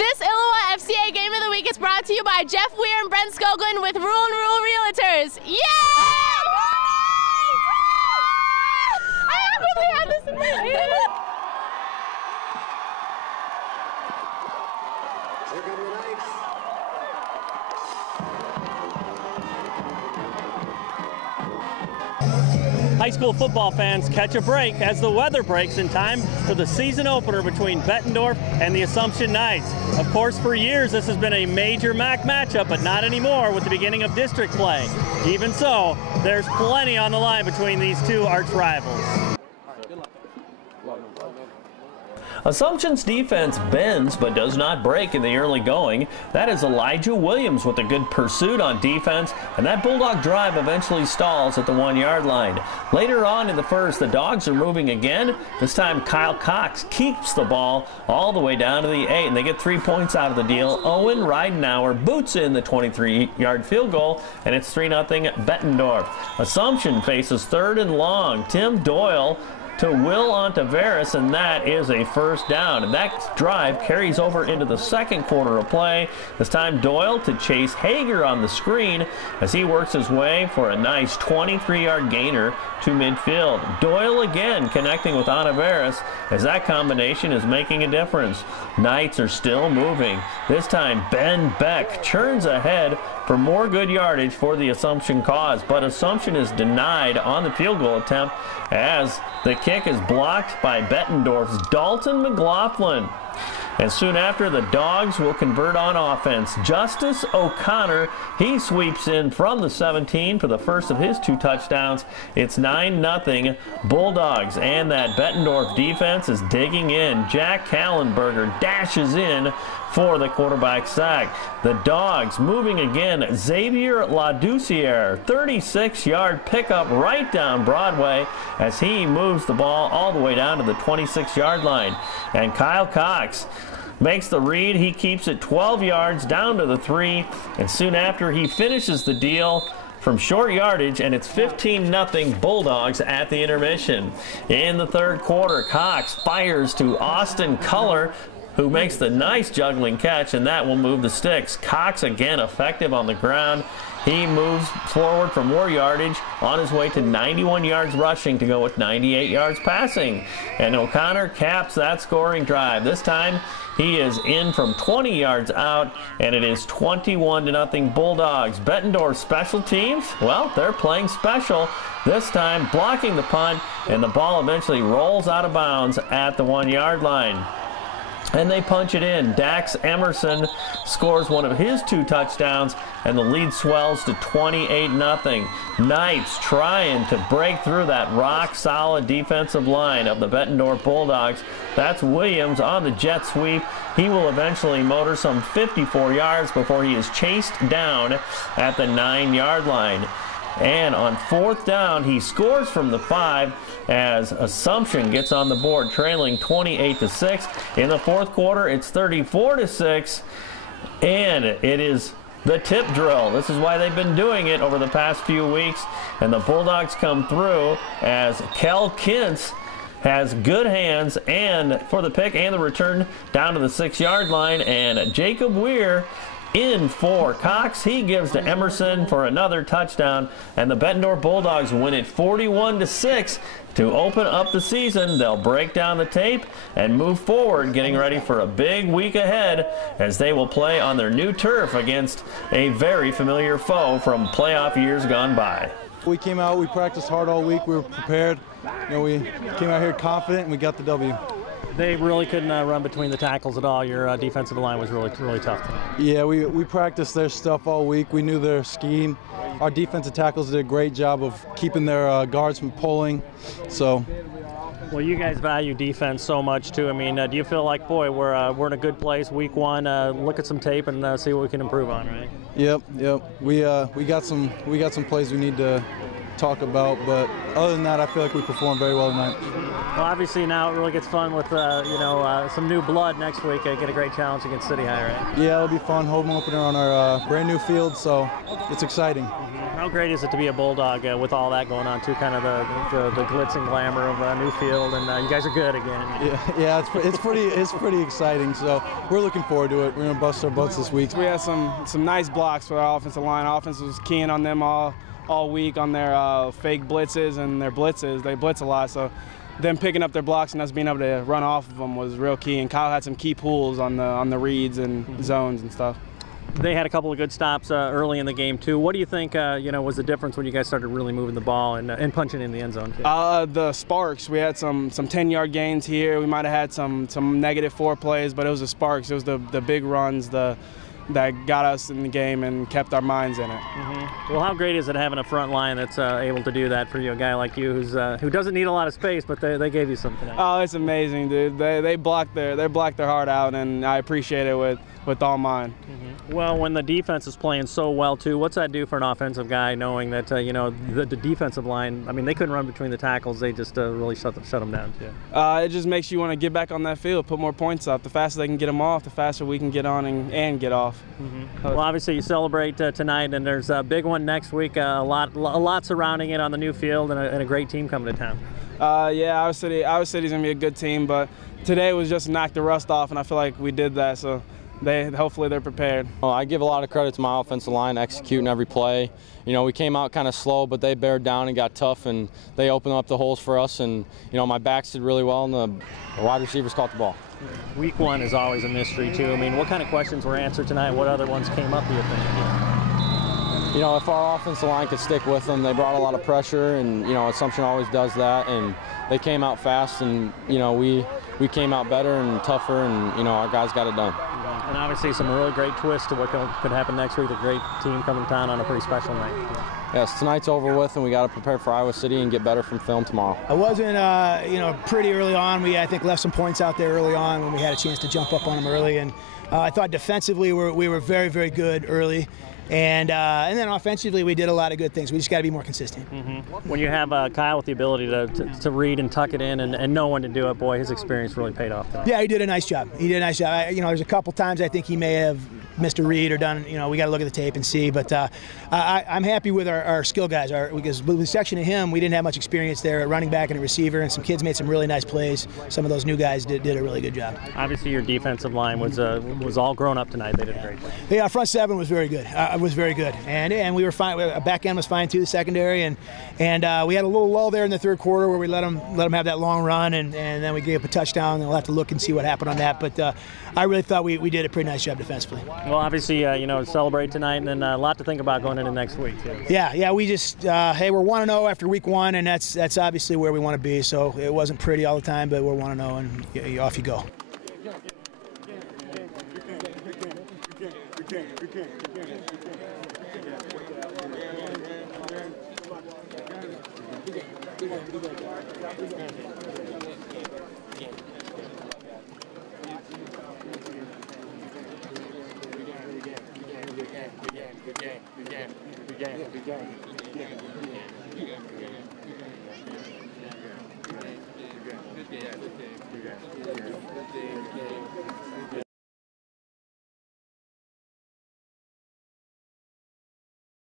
This ILLOWA FCA Game of the Week is brought to you by Jeff Weir and Brent Skoglund with Rule and Rule Realtors. Yay! I actually have this in my hand. Here come the Knights. High school football fans catch a break as the weather breaks in time for the season opener between Bettendorf and the Assumption Knights. Of course, for years this has been a major MAC matchup, but not anymore with the beginning of district play. Even so, there's plenty on the line between these two arch rivals. Assumption's defense bends but does not break in the early going. That is Elijah Williams with a good pursuit on defense, and that Bulldog drive eventually stalls at the 1-yard line. Later on in the first, the Dogs are moving again. This time Kyle Cox keeps the ball all the way down to the 8, and they get 3 points out of the deal. Owen Ridenauer boots in the 23-yard field goal, and it's 3-0 Bettendorf. Assumption faces 3rd and long. Tim Doyle to Will Ontiveros, and that is a first down. And that drive carries over into the second quarter of play. This time Doyle to Chase Hager on the screen as he works his way for a nice 23-yard gainer to midfield. Doyle again connecting with Ontiveros as that combination is making a difference. Knights are still moving. This time Ben Beck churns ahead for more good yardage for the Assumption cause, but Assumption is denied on the field goal attempt as the kick is blocked by Bettendorf's Dalton McLaughlin. And soon after, the Dogs will convert on offense. Justice O'Connor, he sweeps in from the 17 for the first of his 2 touchdowns. It's 9-0 Bulldogs, and that Bettendorf defense is digging in. Jack Kallenberger dashes in for the quarterback sack. The Dogs moving again. Xavier LaDoucière, 36-yard pickup right down Broadway as he moves the ball all the way down to the 26-yard line. And Kyle Cox makes the read. He keeps it 12 yards down to the 3, and soon after he finishes the deal from short yardage, and it's 15-0 Bulldogs at the intermission. In the third quarter, Cox fires to Austin Culler, who makes the nice juggling catch, and that will move the sticks. Cox again effective on the ground. He moves forward for more yardage on his way to 91 yards rushing to go with 98 yards passing. And O'Connor caps that scoring drive. This time he is in from 20 yards out, and it is 21-0 Bulldogs. Bettendorf special teams, well, they're playing special. This time blocking the punt, and the ball eventually rolls out of bounds at the 1-yard line. And they punch it in. Dax Emerson scores one of his 2 touchdowns, and the lead swells to 28-0. Knights trying to break through that rock-solid defensive line of the Bettendorf Bulldogs. That's Williams on the jet sweep. He will eventually motor some 54 yards before he is chased down at the 9-yard line. And on 4th down, he scores from the 5 as Assumption gets on the board, trailing 28-6. In the fourth quarter, it's 34-6, and it is the tip drill. This is why they've been doing it over the past few weeks, and the Bulldogs come through as Kel Kintz has good hands and for the pick and the return down to the 6-yard line, and Jacob Weir in for Cox. He gives to Emerson for another touchdown, and the Bettendorf Bulldogs win it 41-6 to open up the season. They'll break down the tape and move forward, getting ready for a big week ahead as they will play on their new turf against a very familiar foe from playoff years gone by. We came out, we practiced hard all week, we were prepared. You know, we came out here confident and we got the W. They really couldn't run between the tackles at all. Your defensive line was really tough tonight. Yeah, we practiced their stuff all week. We knew their scheme. Our defensive tackles did a great job of keeping their guards from pulling. So, well, you guys value defense so much too. I mean, do you feel like, boy, we're in a good place week 1? Look at some tape and see what we can improve on, right? Yep. We got some plays we need to talk about, but other than that, I feel like we performed very well tonight. Well, obviously now it really gets fun with some new blood next week. Get a great challenge against City High, right? Yeah, it'll be fun. Home opener on our brand new field, so it's exciting. All How great is it to be a Bulldog with all that going on too, kind of the glitz and glamour of a new field, and you guys are good again. Yeah, it's pretty exciting. So we're looking forward to it. We're gonna bust our butts this week. We had some nice blocks for our offensive line. Offense was keying on them all week on their fake blitzes and their blitzes. They blitz a lot, so them picking up their blocks and us being able to run off of them was real key. And Kyle had some key pulls on the reads and zones and stuff. They had a couple of good stops early in the game too. What do you think was the difference when you guys started really moving the ball and punching in the end zone too? The sparks. We had some 10-yard gains here. We might have had some -4 plays, but it was the sparks. It was the big runs that got us in the game and kept our minds in it. Well, how great is it having a front line that's able to do that for you, a guy like you who doesn't need a lot of space, but they gave you something. Oh, it's amazing, dude. They blocked their heart out, and I appreciate it with all mine. Well, when the defense is playing so well too, what's that do for an offensive guy, knowing that the defensive line? I mean, they couldn't run between the tackles; they just really shut them down too. It just makes you want to get back on that field, put more points up. The faster they can get them off, the faster we can get on and get off. Well, obviously you celebrate tonight, and there's a big one next week. A lot surrounding it on the new field, and a great team coming to town. Yeah, our city's gonna be a good team, but today was just knock the rust off, and I feel like we did that. So. Hopefully they're prepared. Well, I give a lot of credit to my offensive line executing every play. We came out kind of slow, but they bared down and got tough, and they opened up the holes for us. And my backs did really well, and the wide receivers caught the ball. Week 1 is always a mystery too. I mean, what kind of questions were answered tonight? What other ones came up, do you think? If our offensive line could stick with them, they brought a lot of pressure, and Assumption always does that, and they came out fast, and we came out better and tougher, and our guys got it done. And obviously some really great twists to what could happen next week. A great team coming to town on a pretty special night. Yes, tonight's over with, and we got to prepare for Iowa City and get better from film tomorrow. I wasn't, pretty early on. We, I think, left some points out there early on when we had a chance to jump up on them early. And I thought defensively we were very, very good early. And then offensively, we did a lot of good things. We just got to be more consistent. When you have Kyle with the ability to read and tuck it in and know when to do it, boy, his experience really paid off tonight. Yeah, he did a nice job. There's a couple times I think he may have missed a read or done, we got to look at the tape and see. But I'm happy with our skill guys. Because with the section of him, we didn't have much experience there at running back and a receiver, and some kids made some really nice plays. Some of those new guys did a really good job. Obviously, your defensive line was all grown up tonight. They did a great job. Yeah, front seven was very good. Was very good, and we were fine. Back end was fine too. The secondary, and we had a little lull there in the third quarter where we let them have that long run, and then we gave up a touchdown. And we'll have to look and see what happened on that. But I really thought we did a pretty nice job defensively. Well, obviously, celebrate tonight, and then a lot to think about going into next week too. Yeah. We just hey, we're 1-0 after week 1, and that's obviously where we want to be. So it wasn't pretty all the time, but we're 1-0, and off you go. Good game.